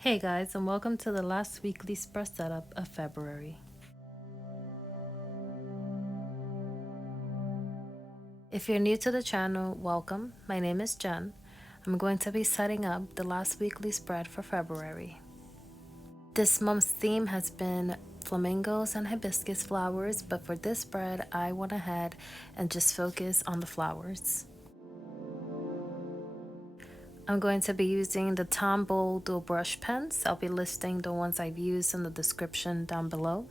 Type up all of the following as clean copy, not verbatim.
Hey guys, and welcome to the last weekly spread setup of February. If you're new to the channel, welcome. My name is Jen. I'm going to be setting up the last weekly spread for February. This month's theme has been flamingos and hibiscus flowers, but for this spread, I went ahead and just focused on the flowers. I'm going to be using the Tombow dual brush pens. I'll be listing the ones I've used in the description down below.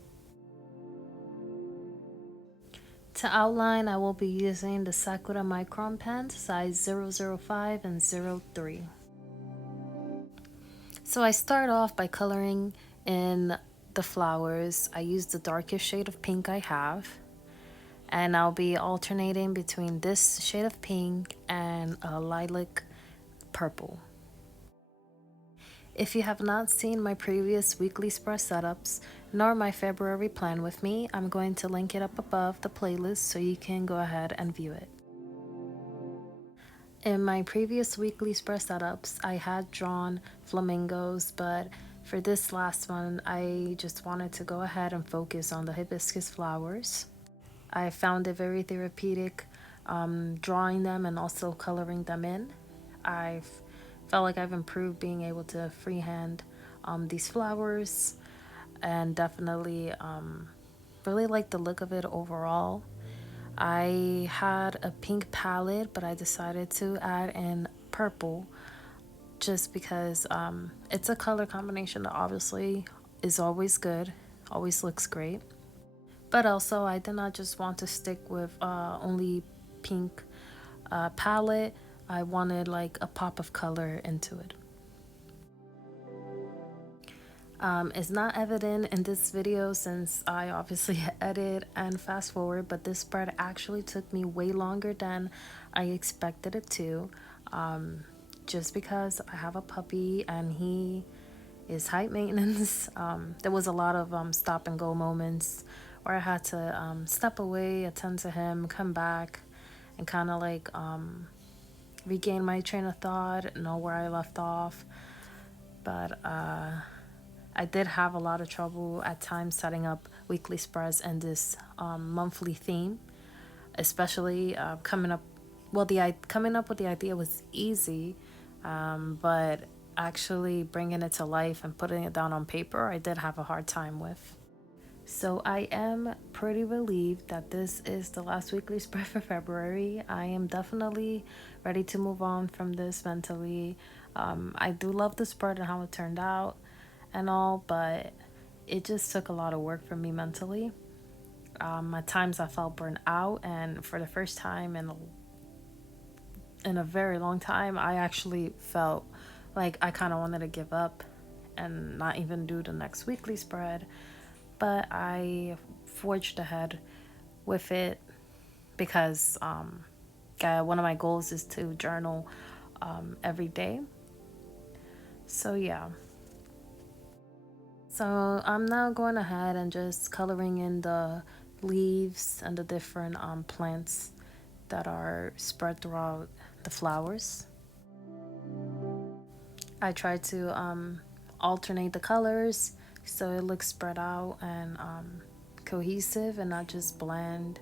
To outline, I will be using the Sakura Micron pen size 005 and 03. So I start off by coloring in the flowers. I use the darkest shade of pink I have, and I'll be alternating between this shade of pink and a lilac purple. If you have not seen my previous weekly spread setups, nor my February plan with me, I'm going to link it up above the playlist so you can go ahead and view it. In my previous weekly spread setups, I had drawn flamingos, but for this last one, I just wanted to go ahead and focus on the hibiscus flowers. I found it very therapeutic drawing them and also coloring them in. I've felt like I've improved being able to freehand these flowers, and definitely really like the look of it overall. I had a pink palette, but I decided to add in purple just because it's a color combination that obviously is always good, always looks great. But also, I did not just want to stick with only pink palette. I wanted like a pop of color into it. It's not evident in this video since I obviously edit and fast forward, but this spread actually took me way longer than I expected it to, just because I have a puppy and he is high maintenance. There was a lot of stop and go moments where I had to step away, attend to him, come back, and kind of like regain my train of thought, know where I left off. But I did have a lot of trouble at times setting up weekly spreads and this monthly theme, especially coming up. Well, coming up with the idea was easy, but actually bringing it to life and putting it down on paper, I did have a hard time with. So I am pretty relieved that this is the last weekly spread for February. I am definitely ready to move on from this mentally. I do love the spread and how it turned out and all, but it just took a lot of work for me mentally. At times I felt burnt out, and for the first time in a very long time, I actually felt like I kind of wanted to give up and not even do the next weekly spread. But I forged ahead with it because one of my goals is to journal every day. So yeah. So I'm now going ahead and just coloring in the leaves and the different plants that are spread throughout the flowers. I try to alternate the colors so it looks spread out and cohesive and not just bland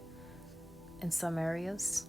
in some areas.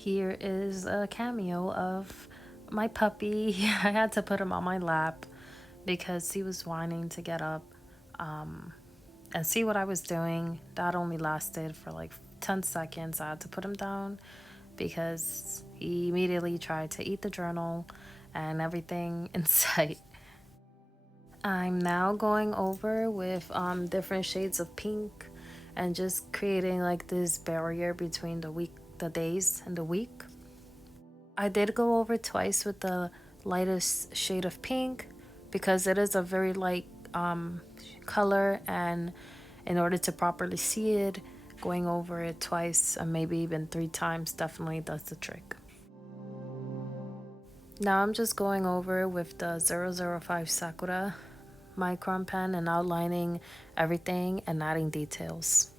Here is a cameo of my puppy. I had to put him on my lap because he was whining to get up and see what I was doing. That only lasted for like 10 seconds. I had to put him down because he immediately tried to eat the journal and everything in sight. I'm now going over with different shades of pink and just creating like this barrier between the days and the week. I did go over twice with the lightest shade of pink because it is a very light color, and in order to properly see it, going over it twice and maybe even 3 times definitely does the trick. Now I'm just going over with the 005 Sakura Micron pen and outlining everything and adding details.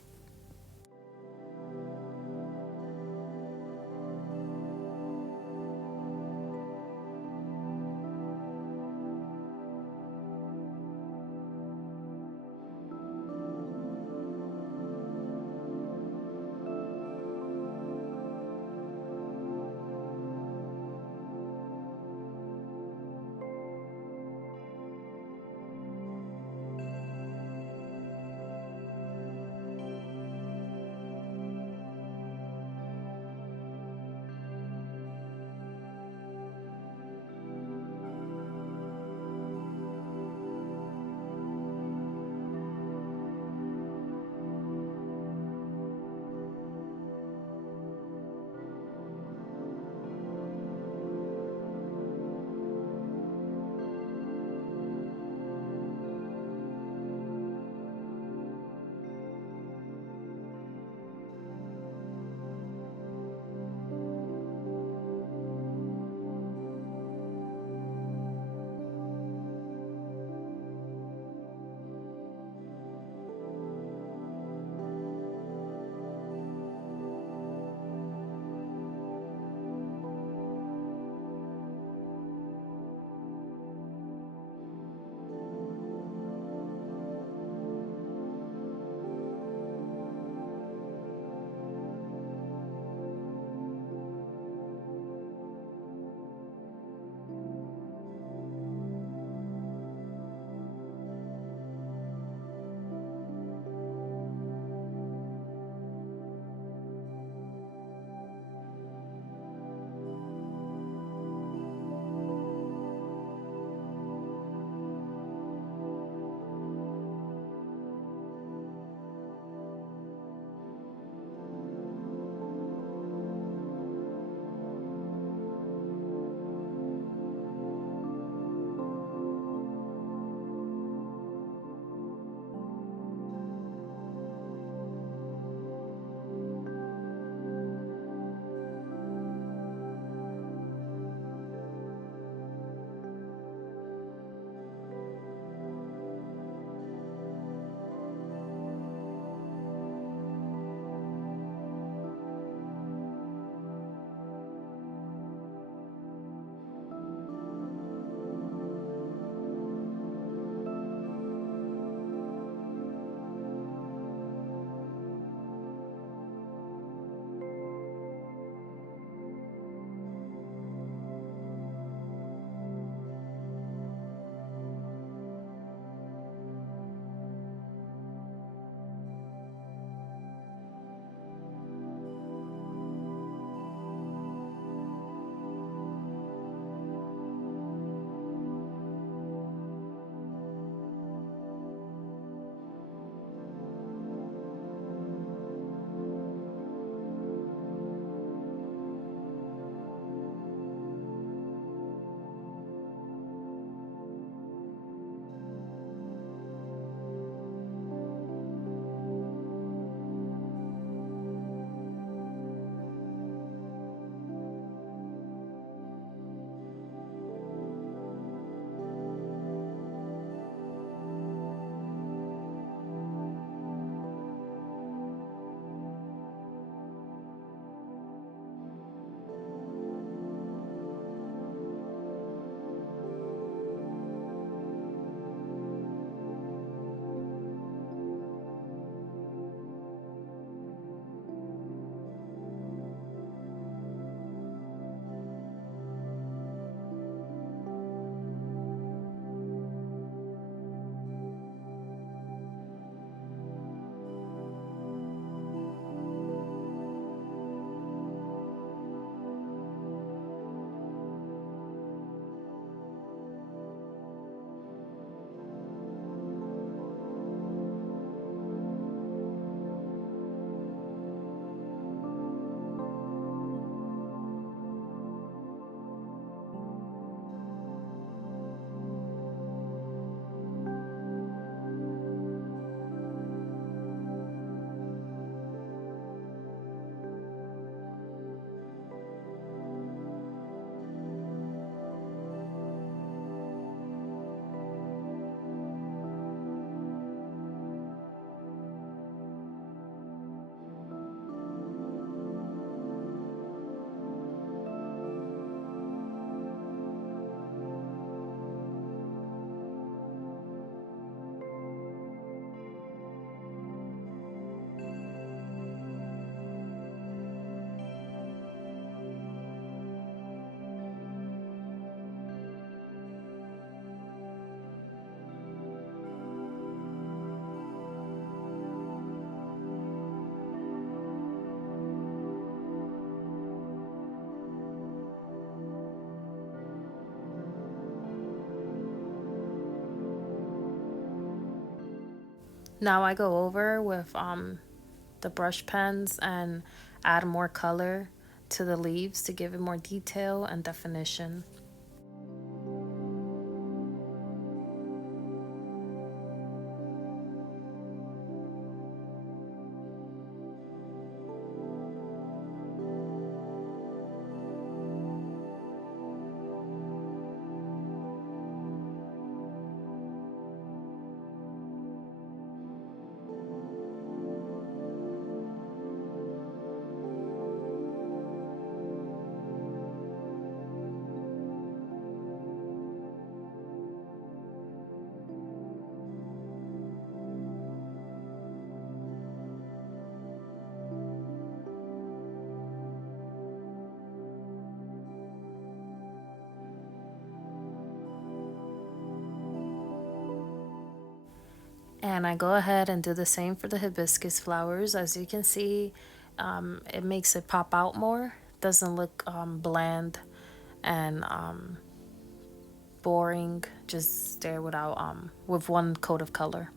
Now I go over with the brush pens and add more color to the leaves to give it more detail and definition. And I go ahead and do the same for the hibiscus flowers. As you can see, it makes it pop out more. Doesn't look bland and boring, just there without with one coat of color.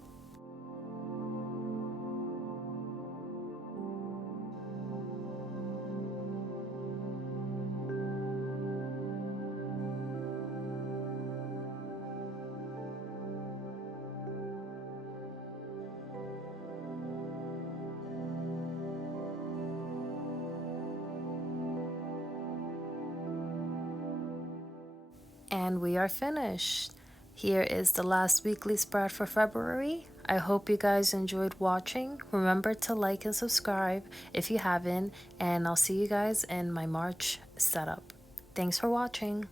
And we are finished. Here is the last weekly spread for February. I hope you guys enjoyed watching. Remember to like and subscribe if you haven't, and I'll see you guys in my March setup. Thanks for watching.